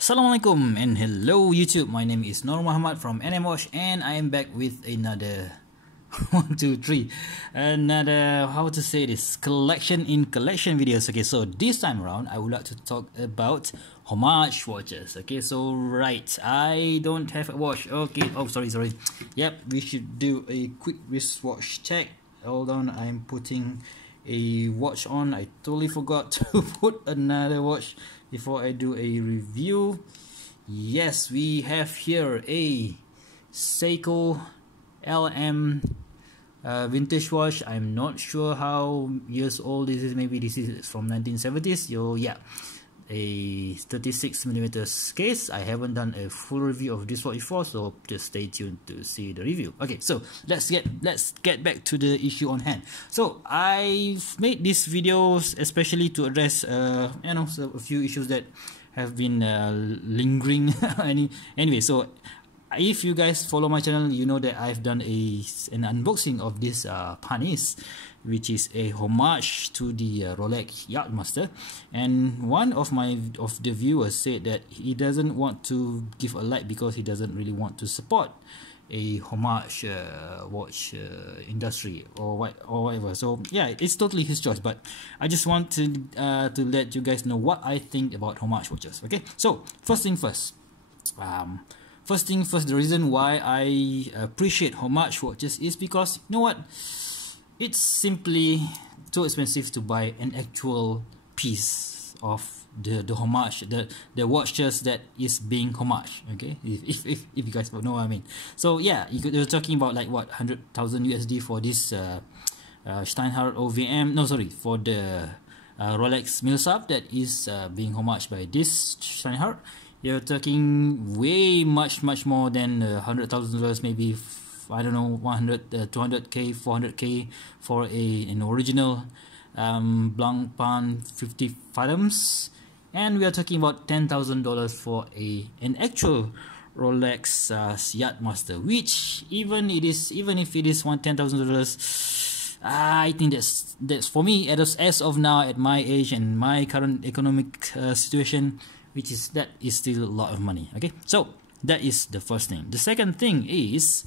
Assalamualaikum and hello YouTube. My name is Nur Muhammad from homage and I am back with another another, how to say this, collection in collection videos. Okay, so this time around I would like to talk about homage watches. Okay, so right, I don't have a watch. Okay, oh sorry. Yep, we should do a quick wristwatch check. Hold on, I'm putting a watch on. I totally forgot to put another watch before I do a review. Yes, we have here a Seiko LM vintage watch. I'm not sure how years old this is. Maybe this is from 1970s. So yeah, a 36mm case. I haven't done a full review of this watch before, so just stay tuned to see the review. Okay, so let's get back to the issue on hand. So I've made these videos especially to address so a few issues that have been lingering. Anyway, so if you guys follow my channel, you know that I've done an unboxing of this harness, which is a homage to the Rolex Yachtmaster. And one of the viewers said that he doesn't want to give a like because he doesn't really want to support a homage watch industry or whatever. So yeah, it's totally his choice, but I just want to let you guys know what I think about homage watches. Okay, so first thing first, the reason why I appreciate homage watches is because, you know what, it's simply too expensive to buy an actual piece of the homage, the watches that is being homage. Okay, if you guys know what I mean. So yeah, you're talking about like what, 100,000 USD for this Steinhardt OVM, no sorry, for the Rolex Millsap that is being homaged by this Steinhardt. You're talking way much more than $100,000, maybe I don't know, 100, 200k, 400k for an original Blancpain 50 fathoms, and we are talking about $10,000 for an actual Rolex Yachtmaster, which even if it is $10,000, I think that's for me as of now, at my age and my current economic situation, that is still a lot of money. Okay, so that is the first thing. The second thing is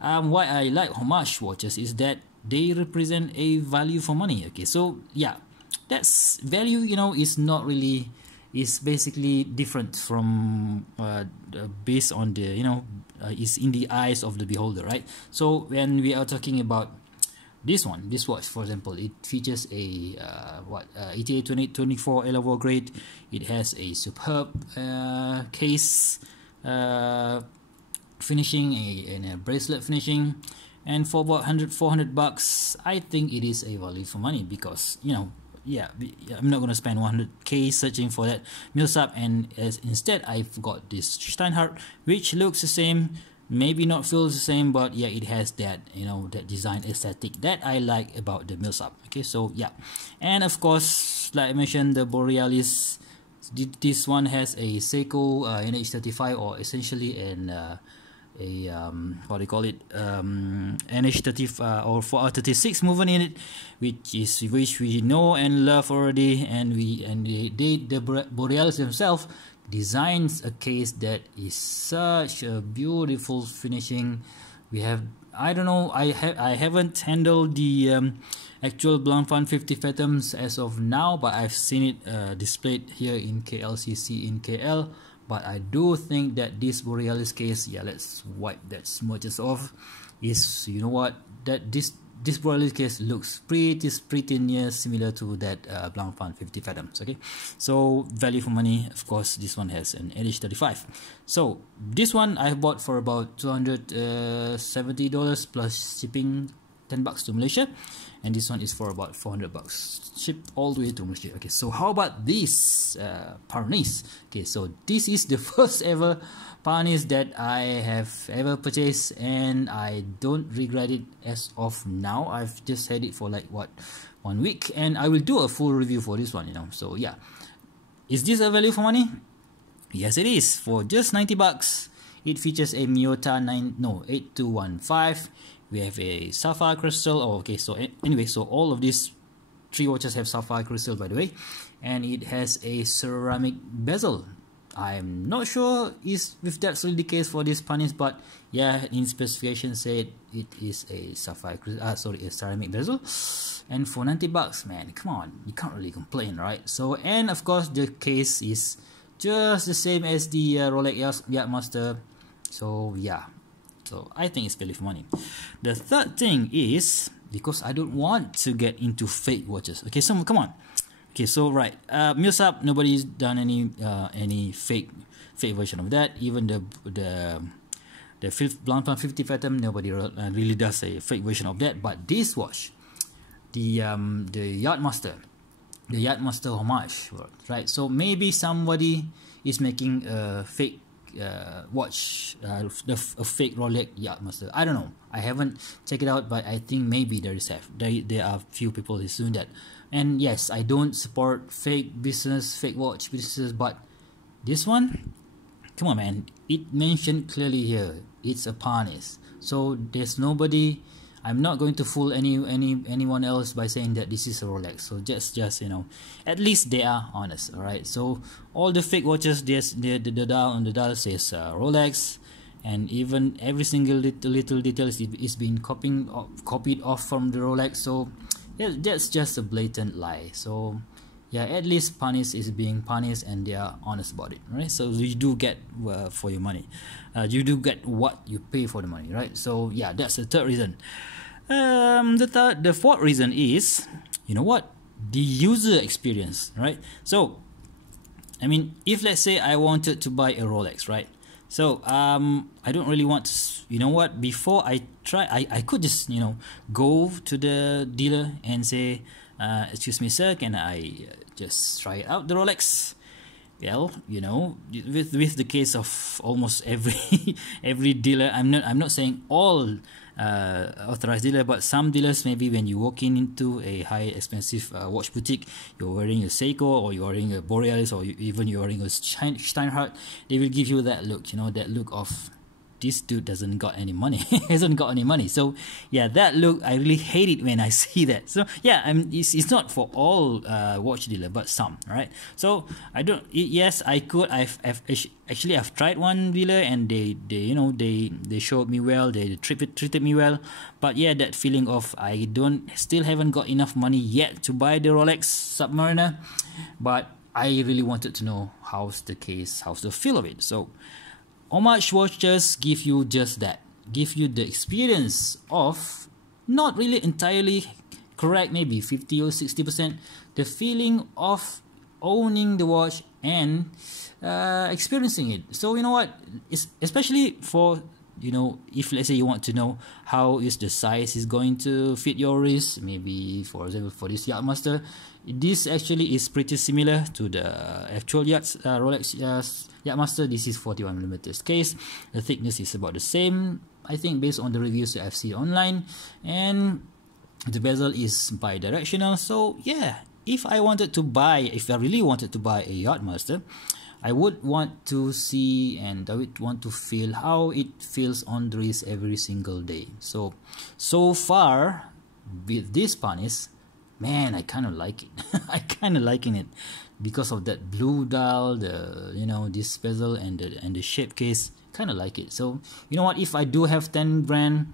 why I like homage watches is that they represent a value for money. Okay, so yeah, that's value, is not really, is basically different from based on the, is in the eyes of the beholder, right? So when we are talking about this watch, for example, it features a ETA 2824 L grade. It has a superb case finishing, and a bracelet finishing, and for about $400, I think it is a value for money, because yeah, I'm not gonna spend 100k searching for that Millsap, and instead I've got this Steinhardt, which looks the same, maybe not feels the same, but yeah, it has that, that design aesthetic that I like about the Millsap. Okay, so yeah, and of course, like I mentioned, the Borealis, this one has a Seiko NH35, or essentially an what do you call it, NH30 or 436 movement in it, which we know and love already, and the Borealis themselves designs a case that is such a beautiful finishing. We have, I don't know, I haven't handled the actual Blancpain 50 Phantoms as of now, but I've seen it displayed here in KLCC in KL. But I do think that this Borealis case, yeah, let's wipe that smudges off, is, you know what, that this Borealis case looks pretty near similar to that Blancpain 50 Phantoms. Okay, so value for money. Of course, this one has an NH35. So this one I bought for about $270 plus shipping, $10 to Malaysia, and this one is for about $400 shipped all the way to Malaysia. Okay, so how about this harness? Okay, so this is the first ever harness that I have ever purchased, and I don't regret it as of now. I've just had it for like what, 1 week, and I will do a full review for this one, so yeah, is this a value for money? Yes, it is. For just $90, it features a Miyota 8215. We have a sapphire crystal. Oh, okay, so anyway, so all of these 3 watches have sapphire crystal, by the way, and it has a ceramic bezel. I'm not sure if that's really the case for this panis, but yeah, in specification said it is a a ceramic bezel, and for $90, man, come on, you can't really complain, right? So, and of course the case is just the same as the Rolex Yachtmaster. So yeah, so I think it's value for money. The third thing is, because I don't want to get into fake watches. Okay, so come on. Okay, so right, Millsap, nobody's done any fake version of that. Even the Blancpain 50 Phantom, nobody really does a fake version of that. But this watch, the Yachtmaster homage, right? So maybe somebody is making a fake watch, a fake Rolex Yachtmaster. I don't know. I haven't checked it out, but I think maybe there are few people who's doing that. And yes, I don't support fake watch businesses, but this one, come on, man. It mentioned clearly here, it's a panis. So there's nobody. I'm not going to fool anyone else by saying that this is a Rolex. So just at least they are honest, all right? So all the fake watches, the dial on the dial says Rolex, and even every single little details is being copied off from the Rolex. So yeah, that's just a blatant lie. So yeah, at least panis is being panis, and they are honest about it, right? So you do get for your money, you do get what you pay for the money, right? So yeah, that's the third reason. The fourth reason is, you know what, the user experience, right? So I mean, if let's say I wanted to buy a Rolex, right? So I don't really want to, you know what, before I try, I could just go to the dealer and say, excuse me sir, can I just try out the Rolex? Well, with the case of almost every dealer, I'm not saying all authorized dealer, but some dealers, maybe when you walk into a high expensive watch boutique, you're wearing a Seiko, or you're wearing a Borealis, or even you're wearing a Steinhardt, they will give you that look, that look of, this dude hasn't got any money. So yeah, that look, I really hate it when I see that. So yeah, it's not for all watch dealer, but some, right? So I don't. Yes, I could. I've tried one dealer, and they showed me well. They treated me well. But yeah, that feeling of I still haven't got enough money yet to buy the Rolex Submariner, but I really wanted to know how's the case, how's the feel of it. So homage watches give you just that, give you the experience of, not really entirely correct, maybe 50 or 60%, the feeling of owning the watch and experiencing it. So you know what, it's especially for, if let's say you want to know how is the size is going to fit your wrist, maybe for example for this Yachtmaster, this actually is pretty similar to the actual Rolex Yachtmaster. This is 41mm case. The thickness is about the same, I think, based on the reviews that I've seen online, and the bezel is bi-directional. So yeah, if I really wanted to buy a Yachtmaster, I would want to see and I would want to feel how it feels on the wrist every single day. So far with this panis, man, I kind of like it. I kind of liking it because of that blue dial, this bezel and the shape case. Kind of like it. So you know what, if I do have 10 grand,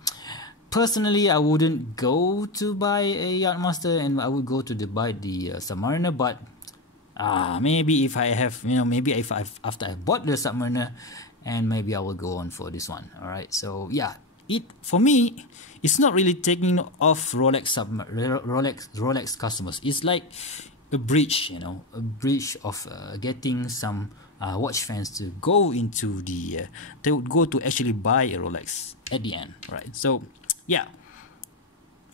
personally I wouldn't go to buy a Yachtmaster, and I would go to buy the Submariner. But maybe if I have, maybe if after I bought the Submariner, and maybe I will go on for this one. All right. So yeah, for me, it's not really taking off Rolex customers. It's like a bridge, a bridge of getting some watch fans to go into to actually buy a Rolex at the end, right? So yeah,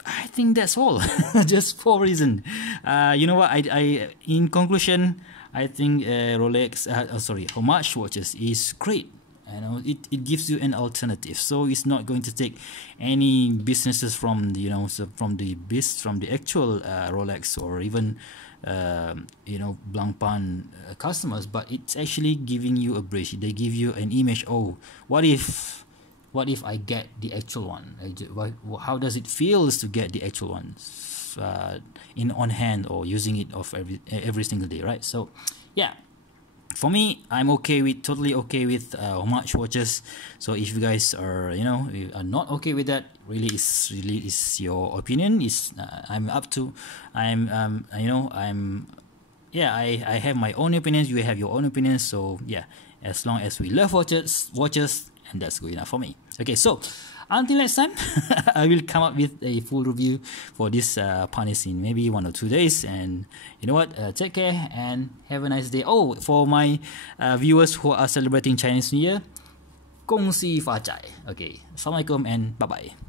I think that's all. Just 4 reasons. You know what? I in conclusion, I think homage watches is great. It gives you an alternative. So it's not going to take any businesses from the from the actual Rolex or even Blancpain customers, but it's actually giving you a bridge. They give you an image. Oh, what if I get the actual one? How does it feel to get the actual one on hand, or using it every single day, right? So yeah, for me, I'm totally okay with homage watches. So if you guys are, you are not okay with that, really is your opinion. I'm up to, yeah, I have my own opinions. You have your own opinions. So yeah, as long as we love watches, and that's good enough for me. Okay, so until next time, I will come up with a full review for this punis in maybe 1 or 2 days. And you know what? Take care and have a nice day. Oh, for my viewers who are celebrating Chinese New Year, 恭喜发财. Okay, Assalamualaikum and bye bye.